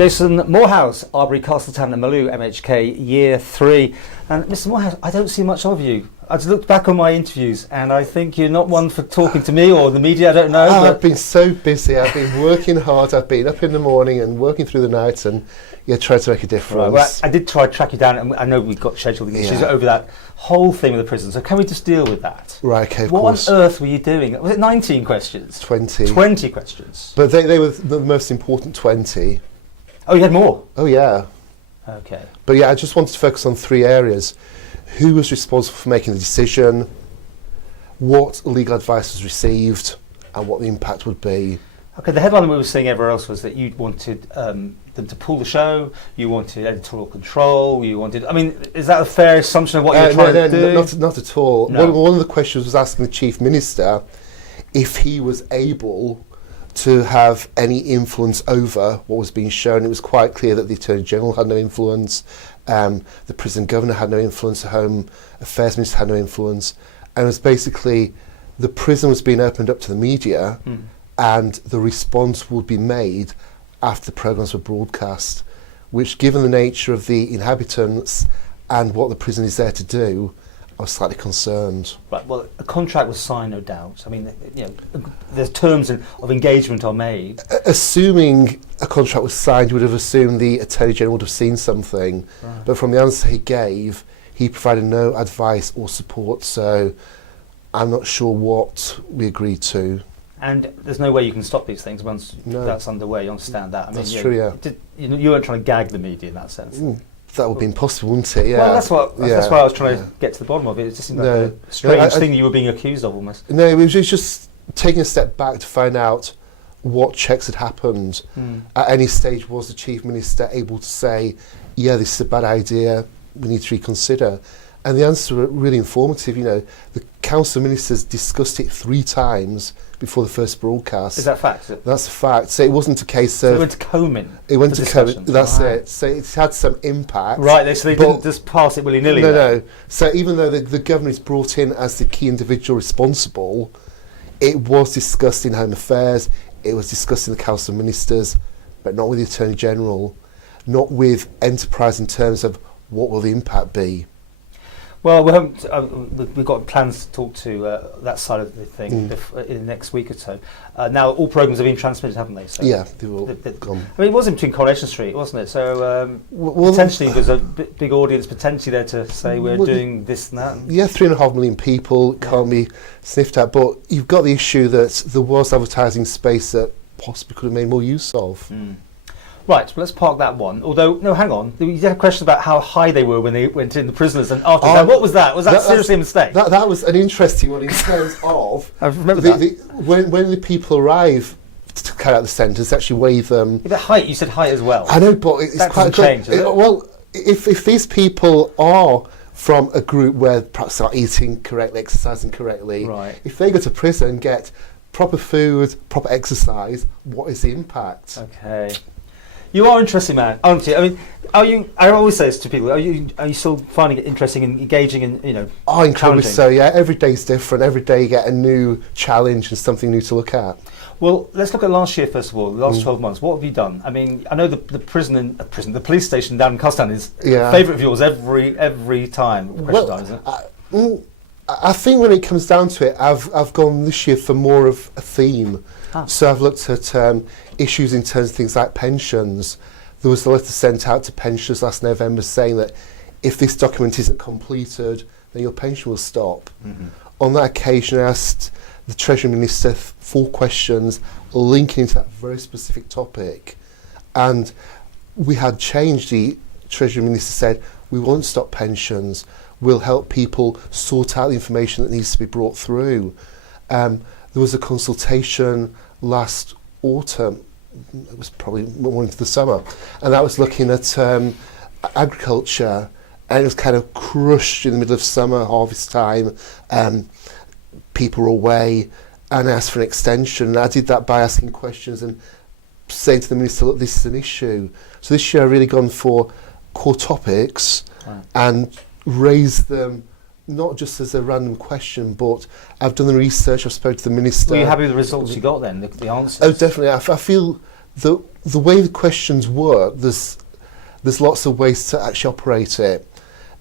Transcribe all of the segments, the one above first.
Jason Moorhouse, Arbory, Castletown Malew MHK, Year 3. And Mr. Moorhouse, I don't see much of you. I just looked back on my interviews and I think you're not one for talking to me or the media, I don't know. I've been so busy, I've been working hard, I've been up in the morning and working through the night and trying to make a difference. Right, well, I did try to track you down, and I know we've got scheduling issues over that whole thing with the prison, so can we just deal with that? Right, okay, of course. What on earth were you doing? Was it 19 questions? 20. 20 questions. But they were the most important 20. Oh, you had more? Oh, yeah. Okay. But yeah, I just wanted to focus on 3 areas. Who was responsible for making the decision, what legal advice was received, and what the impact would be. Okay, the headline we were seeing everywhere else was that you wanted them to pull the show, you wanted editorial control, you wanted... I mean, is that a fair assumption of what you're trying to do? Not at all. No. One of the questions was asking the Chief Minister if he was able to have any influence over what was being shown. It was quite clear that the Attorney General had no influence, the prison governor had no influence, the Home Affairs Minister had no influence, and it was basically the prison was being opened up to the media and the response would be made after the programmes were broadcast, which, given the nature of the inhabitants and what the prison is there to do, I was slightly concerned. Right, well, a contract was signed, no doubt. I mean, you know, the terms of engagement are made. Assuming a contract was signed, you would have assumed the Attorney General would have seen something. Right. But from the answer he gave, he provided no advice or support, so I'm not sure what we agreed to. And there's no way you can stop these things once that's underway, you understand that? I mean, that's true, yeah. You weren't trying to gag the media in that sense. That would be impossible, wouldn't it? Yeah. Well, that's why I was trying to get to the bottom of it. It just seemed like a strange thing you were being accused of, almost. No, it was just taking a step back to find out what checks had happened. At any stage, was the Chief Minister able to say, yeah, this is a bad idea, we need to reconsider? And the answer was really informative. You know, the Council of Ministers discussed it 3 times before the first broadcast. Is that fact? That's a fact. So it wasn't a case of... So it went to Comin? It went to Comin, that's it. So it's had some impact. Right, so they didn't just pass it willy-nilly? No. So even though the governor is brought in as the key individual responsible, it was discussed in Home Affairs, it was discussed in the Council of Ministers, but not with the Attorney General, not with Enterprise in terms of what will the impact be. Well, we've got plans to talk to that side of the thing in the next week or so. Now, all programmes have been transmitted, haven't they? So yeah, they've all gone. I mean, it was in between Coronation Street, wasn't it? So potentially there's a big audience potentially there to say we're doing this and that. Yeah, 3.5 million people can't be sniffed at, but you've got the issue that there was advertising space that possibly could have made more use of. Right, well, let's park that one. Although, no, hang on. You had a question about how high they were when they went in, the prisoners, and after that, what was that? Was that seriously a mistake? That was an interesting one in terms of... I remember that. When the people arrive to carry out the sentence, actually weigh them... The height, you said height as well. I know, but it's quite... Change, is it? Well, if these people are from a group where perhaps they're not eating correctly, exercising correctly, if they go to prison and get proper food, proper exercise, what is the impact? Okay. You are interesting, man, aren't you? I mean, are you? I always say this to people. Are you still finding it interesting and engaging and incredibly so. Yeah, every day's different. Every day you get a new challenge and something new to look at. Well, let's look at last year first of all. The last 12 months. What have you done? I mean, I know the police station down in Castletown is a favourite of yours every time. Isn't it? I think when it comes down to it, I've gone this year for more of a theme. So I've looked at issues in terms of things like pensions. There was a letter sent out to pensioners last November saying that if this document isn't completed, then your pension will stop. On that occasion, I asked the Treasury Minister 4 questions linking to that very specific topic. And we had changed. The Treasury Minister said, we won't stop pensions. We'll help people sort out the information that needs to be brought through. There was a consultation last autumn, it was probably more into the summer, and that was looking at agriculture, and it was kind of crushed in the middle of summer, harvest time, people were away, and I asked for an extension. And I did that by asking questions and saying to the Minister, look, this is an issue. So this year I've really gone for core topics and raised them not just as a random question, but I've done the research, I've spoken to the Minister. Were you happy with the results you got then, the answers? Oh, definitely. I feel the way the questions work, there's lots of ways to actually operate it,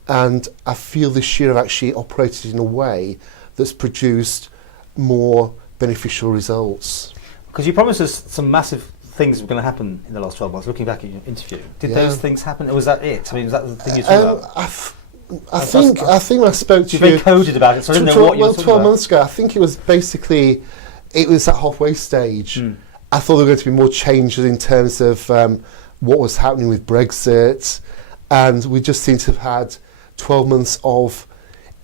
and I feel this year I've actually operated in a way that's produced more beneficial results. Because you promised us some massive things were going to happen in the last 12 months. Looking back at your interview, did those things happen, or was that it? I mean, was that the thing you talked about? I think when I spoke to you, very coded about it, so I didn't know what you were talking 12 about. months ago, I think it was basically, it was that halfway stage. I thought there were going to be more changes in terms of what was happening with Brexit, and we just seem to have had 12 months of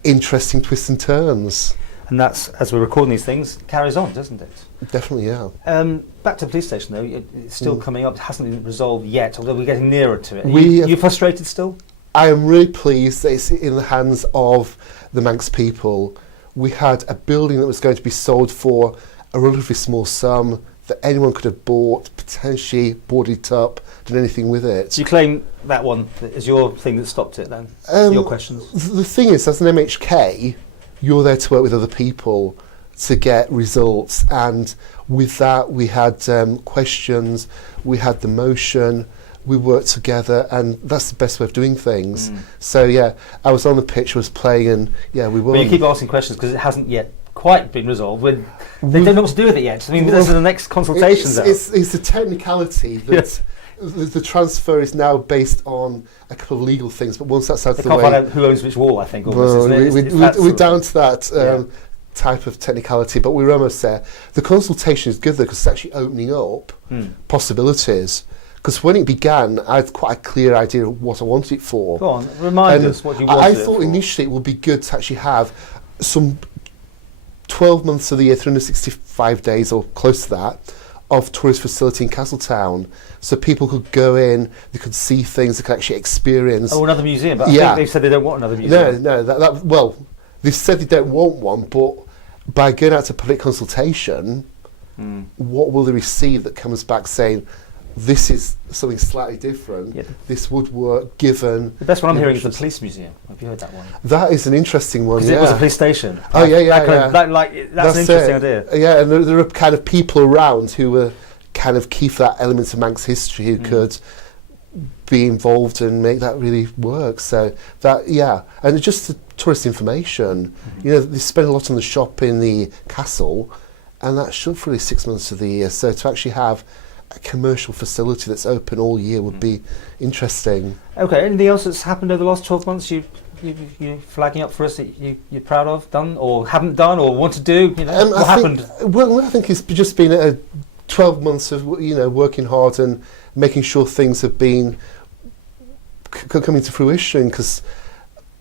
interesting twists and turns. And that's, as we're recording these things, carries on, doesn't it? Definitely, yeah. Back to the police station, though, it's still coming up. It hasn't been resolved yet, although we're getting nearer to it. Are you frustrated still? I am really pleased that it's in the hands of the Manx people. We had a building that was going to be sold for a relatively small sum that anyone could have bought, potentially boarded it up, done anything with it. Do you claim that one as your thing that stopped it then? Your questions? The thing is, as an MHK, you're there to work with other people to get results, and with that we had questions, we had the motion, we worked together, and that's the best way of doing things. So yeah, I was on the pitch, was playing, and yeah, we won. But you keep asking questions because it hasn't yet quite been resolved. They don't know what to do with it yet. I mean, those are the next consultations. It's a technicality that the transfer is now based on a couple of legal things, but once that's out of the way, can't find out who owns which wall, I think. Well, we're down to that type of technicality, but we're almost there. The consultation is good though, because it's actually opening up possibilities. Because when it began, I had quite a clear idea of what I wanted it for. Go on, remind us what you wanted I it thought for. initially it would be good to actually have some 12 months of the year, 365 days or close to that, of tourist facility in Castletown, so people could go in, they could see things, they could actually experience. Oh, another museum, but I think they've said they don't want another museum. No, well, they've said they don't want one, but by going out to public consultation, what will they receive that comes back saying, this is something slightly different, this would work given... The best one I'm hearing is the police museum. Have you heard that one? That is an interesting one, Because it was a police station. Oh, yeah. That's an interesting idea. Yeah, and there are kind of people around who were kind of key for that element of Manx history who could be involved and make that really work. So that, and just the tourist information. You know, they spend a lot on the shop in the castle, and that's shut for really 6 months of the year. So to actually have a commercial facility that's open all year would be interesting. Okay, anything else that's happened over the last 12 months you flagging up for us that you're proud of, done, or haven't done, or want to do? You know, what happened? Well, I think it's just been 12 months of working hard and making sure things have been coming to fruition, because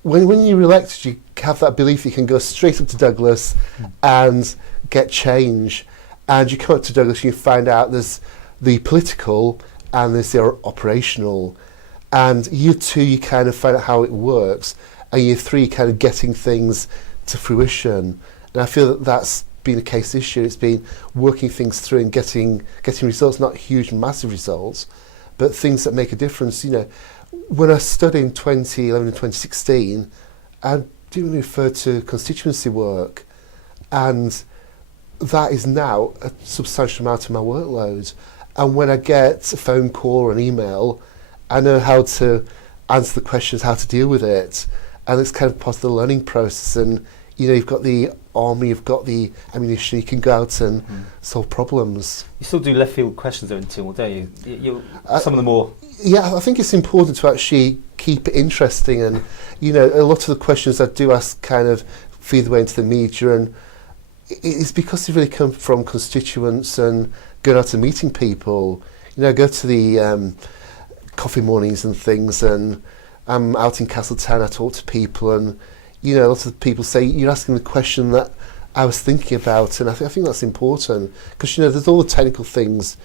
when you're elected, you have that belief you can go straight up to Douglas and get change, and you come up to Douglas and you find out there's the political and there's the operational, and year 2 you kind of find out how it works, and year 3 kind of getting things to fruition. And I feel that that's been the case this year. It's been working things through and getting results, not huge massive results, but things that make a difference. You know, when I studied in 2011 and 2016, I didn't really refer to constituency work, and that is now a substantial amount of my workload. And when I get a phone call or an email, I know how to answer the questions, how to deal with it, and it's kind of part of the learning process. And you know, you've got the army, you've got the ammunition, you can go out and solve problems. You still do left field questions though in Timor, don't you? Some of the more... Yeah, I think it's important to actually keep it interesting, and you know, a lot of the questions I do ask kind of feed their way into the media, and it's because they really come from constituents and going out and meeting people. You know, I go to the coffee mornings and things, and I'm out in Castletown, I talk to people, and you know, lots of people say, you're asking the question that I was thinking about, and I think that's important, because you know, there's all the technical things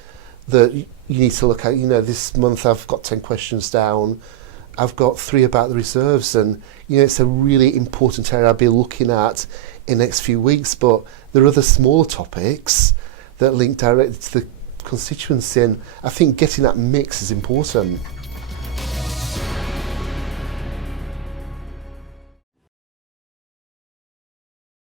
that you need to look at. You know, this month I've got 10 questions down, I've got 3 about the reserves, and you know, it's a really important area I'll be looking at in the next few weeks, but there are other smaller topics that link directly to the constituency, and I think getting that mix is important.